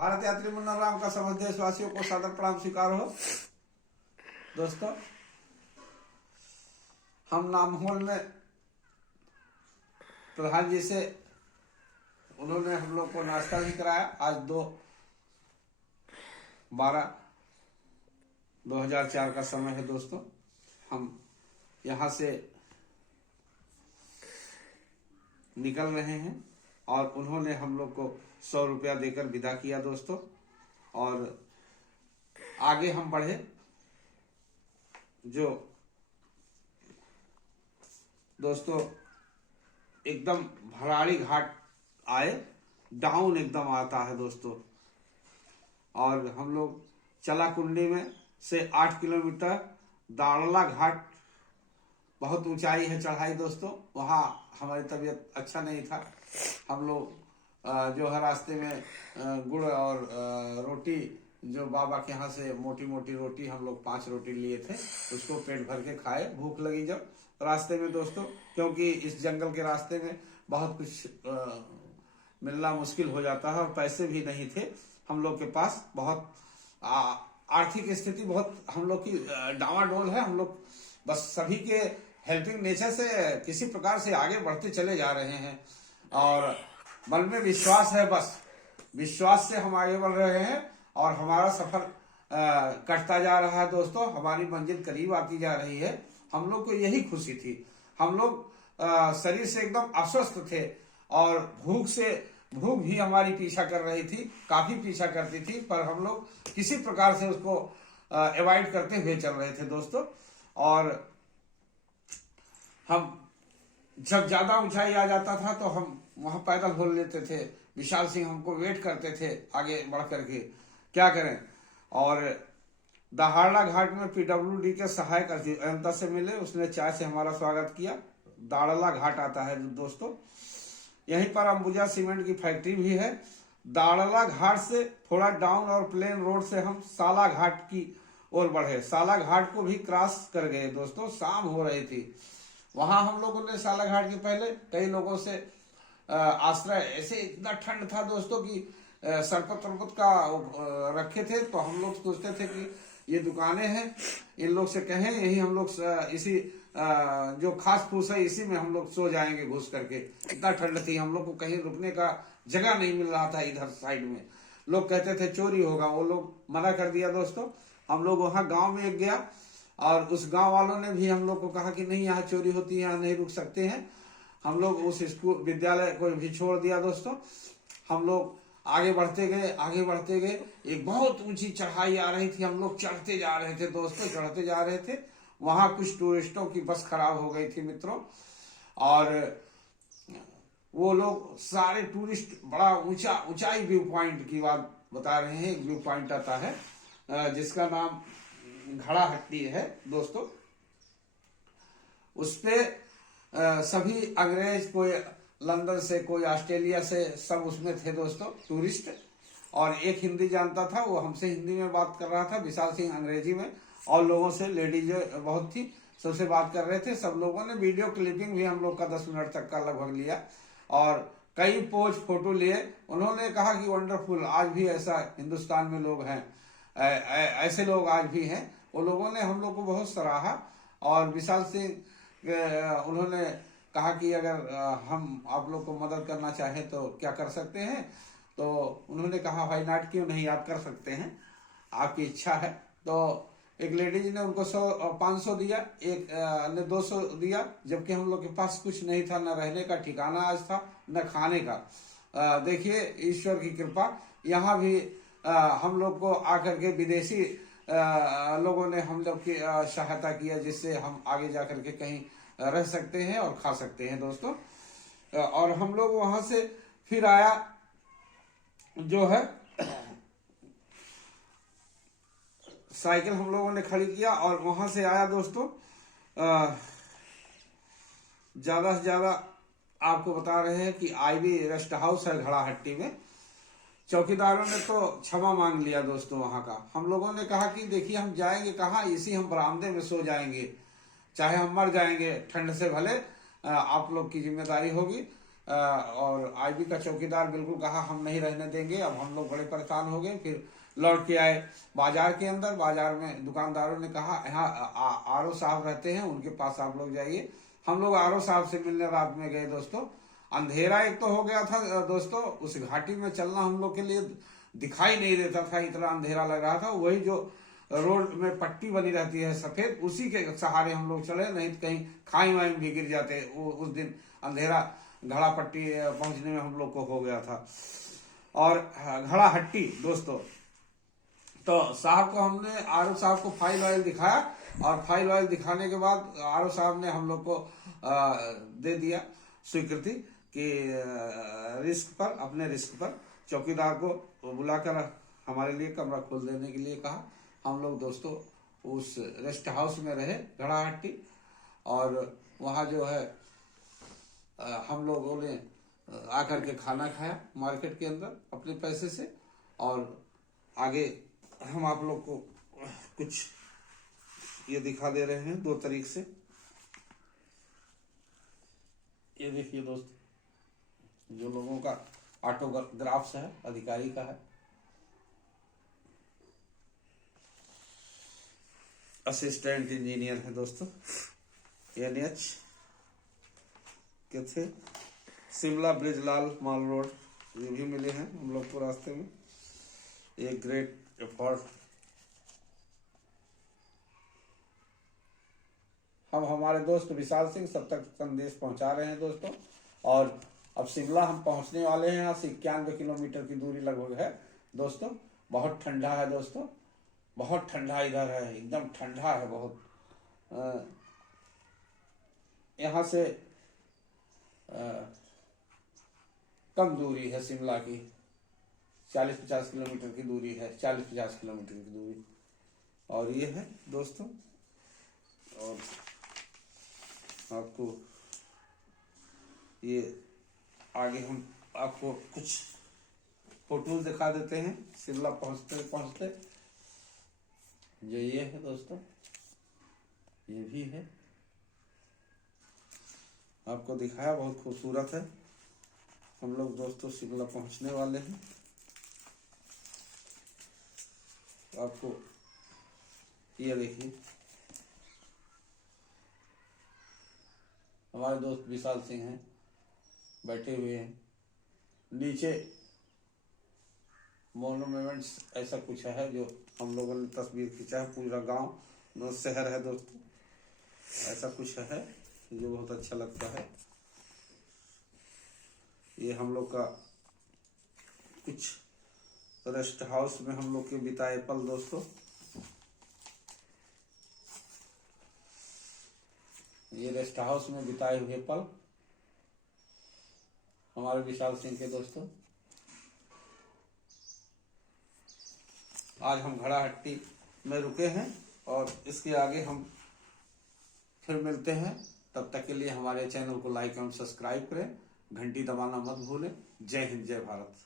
भारत यात्री मुन्ना राम का समस्त देशवासियों को सादर प्रणाम स्वीकार हो। दोस्तों, हम नामहोल में प्रधान जी से उन्होंने हम लोग को नाश्ता भी कराया। आज 2/12/2004 का समय है। दोस्तों, हम यहाँ से निकल रहे हैं और उन्होंने हम लोग को 100 रुपया देकर विदा किया। दोस्तों, और आगे हम बढ़े। जो दोस्तों एकदम भराड़ी घाट आए, डाउन एकदम आता है दोस्तों, और हम लोग चलाकुंडी में से 8 किलोमीटर दाड़ला घाट, बहुत ऊंचाई है, चढ़ाई दोस्तों। वहाँ हमारी तबीयत अच्छा नहीं था। हम लोग जो है रास्ते में गुड़ और रोटी, जो बाबा के यहाँ से मोटी मोटी रोटी, हम लोग 5 रोटी लिए थे, उसको पेट भर के खाए। भूख लगी जब रास्ते में दोस्तों, क्योंकि इस जंगल के रास्ते में बहुत कुछ मिलना मुश्किल हो जाता है और पैसे भी नहीं थे हम लोग के पास। बहुत आर्थिक स्थिति बहुत हम लोग की डावाडोल है। हम लोग बस सभी के हेल्पिंग नेचर से किसी प्रकार से आगे बढ़ते चले जा रहे हैं और मन में विश्वास है। बस विश्वास से हम आगे बढ़ रहे हैं और हमारा सफर कटता जा रहा है दोस्तों। हमारी मंजिल करीब आती जा रही है। हम लोग को यही खुशी थी। हम लोग शरीर से एकदम अस्वस्थ थे और भूख भी हमारी पीछा कर रही थी, काफी पीछा करती थी, पर हम लोग किसी प्रकार से उसको अवॉइड करते हुए चल रहे थे दोस्तों। और हम जब ज्यादा ऊंचाई आ जाता था तो हम वहां पैदल हो लेते थे। विशाल सिंह हमको वेट करते थे आगे बढ़ करके, क्या करें। और दहाड़ा घाट में पीडब्ल्यूडी के सहायक अभियंता से मिले, उसने चाय से हमारा स्वागत किया। दाड़ला घाट आता है दोस्तों, यहीं पर अंबुजा सीमेंट की फैक्ट्री भी है। दाड़ला घाट से थोड़ा डाउन और प्लेन रोड से हम साला घाट की ओर बढ़े। साला घाट को भी क्रॉस कर गए दोस्तों। शाम हो रही थी। वहां हम लोगों ने साला घाट के पहले कई लोगों से आश्रय, ऐसे इतना ठंड था दोस्तों कि सरपत तरपत का रखे थे, तो हम लोग सोचते थे कि ये दुकानें हैं, इन लोग से कहें, यही हम लोग इसी जो खास फूस है इसी में हम लोग सो जाएंगे घुस करके। इतना ठंड थी, हम लोग को कहीं रुकने का जगह नहीं मिल रहा था। इधर साइड में लोग कहते थे चोरी होगा, वो लोग मना कर दिया दोस्तों। हम लोग वहां गांव में गया और उस गांव वालों ने भी हम लोग को कहा कि नहीं, यहाँ चोरी होती है, यहाँ नहीं रुक सकते हैं। हम लोग उस स्कूल विद्यालय को भी छोड़ दिया दोस्तों। हम लोग आगे बढ़ते गए। एक बहुत ऊंची चढ़ाई आ रही थी, हम लोग चढ़ते जा रहे थे दोस्तों, चढ़ते जा रहे थे। वहां कुछ टूरिस्टों की बस खराब हो गई थी मित्रों, और वो लोग सारे टूरिस्ट बड़ा ऊंचाई व्यू पॉइंट की बात बता रहे हैं। एक व्यू पॉइंट आता है जिसका नाम घड़ाहट्टी है दोस्तों। उसपे सभी अंग्रेज, कोई लंदन से, कोई ऑस्ट्रेलिया से, सब उसमें थे दोस्तों टूरिस्ट। और एक हिंदी जानता था, वो हमसे हिंदी में बात कर रहा था, विशाल सिंह अंग्रेजी में, और लोगों से, लेडीज बहुत थी, सबसे बात कर रहे थे। सब लोगों ने वीडियो क्लिपिंग भी हम लोग का 10 मिनट तक का लगभग लिया और कई पोज फोटो लिए। उन्होंने कहा कि वंडरफुल, आज भी ऐसा हिंदुस्तान में लोग हैं, ऐसे लोग आज भी हैं। वो लोगों ने हम लोग को बहुत सराहा और विशाल सिंह उन्होंने कहा कि अगर हम आप लोग को मदद करना चाहें तो क्या कर सकते हैं। तो उन्होंने कहा भाई नाट, क्यों नहीं, आप कर सकते हैं, आपकी इच्छा है। तो एक लेडीज ने उनको 500 दिया, एक ने 200 दिया, जबकि हम लोग के पास कुछ नहीं था, न रहने का ठिकाना आज था, न खाने का। देखिए ईश्वर की कृपा, यहाँ भी हम लोग को आकर के विदेशी लोगों ने हम लोग की सहायता किया, जिससे हम आगे जाकर के कहीं रह सकते हैं और खा सकते हैं दोस्तों। और हम लोग वहां से फिर आया, जो है साइकिल हम लोगों ने खड़ी किया और वहां से आया दोस्तों। ज्यादा से ज्यादा आपको बता रहे हैं कि आईवी रेस्ट हाउस है घड़ाहट्टी में। चौकीदारों ने तो क्षमा मांग लिया दोस्तों वहां का। हम लोगों ने कहा कि देखिए हम जाएंगे कहाँ, इसी हम बरामदे में सो जाएंगे, चाहे हम मर जाएंगे ठंड से, भले आप लोग की जिम्मेदारी होगी। और आईबी का चौकीदार बिल्कुल कहा हम नहीं रहने देंगे। अब हम लोग बड़े परेशान हो गए। फिर लौट के आए बाजार के अंदर। बाजार में दुकानदारों ने कहा यहाँ आरओ साहब रहते हैं, उनके पास आप लोग जाइए। हम लोग आरओ साहब से मिलने रात में गए दोस्तों। अंधेरा एक तो हो गया था दोस्तों, उस घाटी में चलना हम लोग के लिए दिखाई नहीं देता था, इतना अंधेरा लग रहा था। वही जो रोड में पट्टी बनी रहती है सफेद, उसी के सहारे हम लोग चले, नहीं तो कहीं खाई वाई भी गिर जाते। उस दिन अंधेरा घड़ा पट्टी पहुंचने में हम लोग को हो गया था। और घड़ा हट्टी दोस्तों, तो साहब को हमने आरओ साहब को फाइल वाइल दिखाया, और फाइल वाइल दिखाने के बाद आरओ साहब ने हम लोग को दे दिया स्वीकृति कि रिस्क पर, अपने रिस्क पर चौकीदार को बुलाकर हमारे लिए कमरा खोल देने के लिए कहा। हम लोग दोस्तों उस रेस्ट हाउस में रहे घड़ाहट्टी, और वहाँ जो है हम लोगों ने आकर के खाना खाया मार्केट के अंदर अपने पैसे से। और आगे हम आप लोग को कुछ ये दिखा दे रहे हैं 2 तारीख से। ये देखिए दोस्त, जो लोगों का ऑटोग्राफ्स है अधिकारी का है, असिस्टेंट इंजीनियर है दोस्तों, NH के थे। शिमला ब्रिजलाल माल रोड ये भी मिले हैं हम लोग को रास्ते में। एक ग्रेट एफर्ट। हम हमारे दोस्त विशाल सिंह सब तक संदेश पहुंचा रहे हैं दोस्तों। और अब शिमला हम पहुंचने वाले हैं। यहाँ से 91 किलोमीटर की दूरी लगभग है दोस्तों। बहुत ठंडा है दोस्तों, बहुत ठंडा इधर है, एकदम ठंडा है बहुत। यहाँ से कम दूरी है शिमला की, 40-50 किलोमीटर की दूरी है, 40-50 किलोमीटर की दूरी। और ये है दोस्तों, और आपको ये आगे हम आपको कुछ फोटोज दिखा देते हैं शिमला पहुंचते पहुंचते। जो ये है दोस्तों, ये भी है, आपको दिखाया, बहुत खूबसूरत है। हम लोग दोस्तों शिमला पहुंचने वाले हैं। आपको ये देखिए, हमारे दोस्त विशाल सिंह हैं, बैठे हुए हैं। नीचे मोनूमेंट्स ऐसा कुछ है जो हम लोगों ने तस्वीर खींचा है। पूरा गांव शहर है दोस्तों, ऐसा कुछ है जो बहुत अच्छा लगता है। ये हम लोग का कुछ रेस्ट हाउस में हम लोग के बिताए पल दोस्तों। ये रेस्ट हाउस में बिताए हुए पल हमारे विशाल सिंह के दोस्तों। आज हम घड़ाहट्टी में रुके हैं, और इसके आगे हम फिर मिलते हैं। तब तक के लिए हमारे चैनल को लाइक एवं सब्सक्राइब करें, घंटी दबाना मत भूलें। जय हिंद, जय भारत।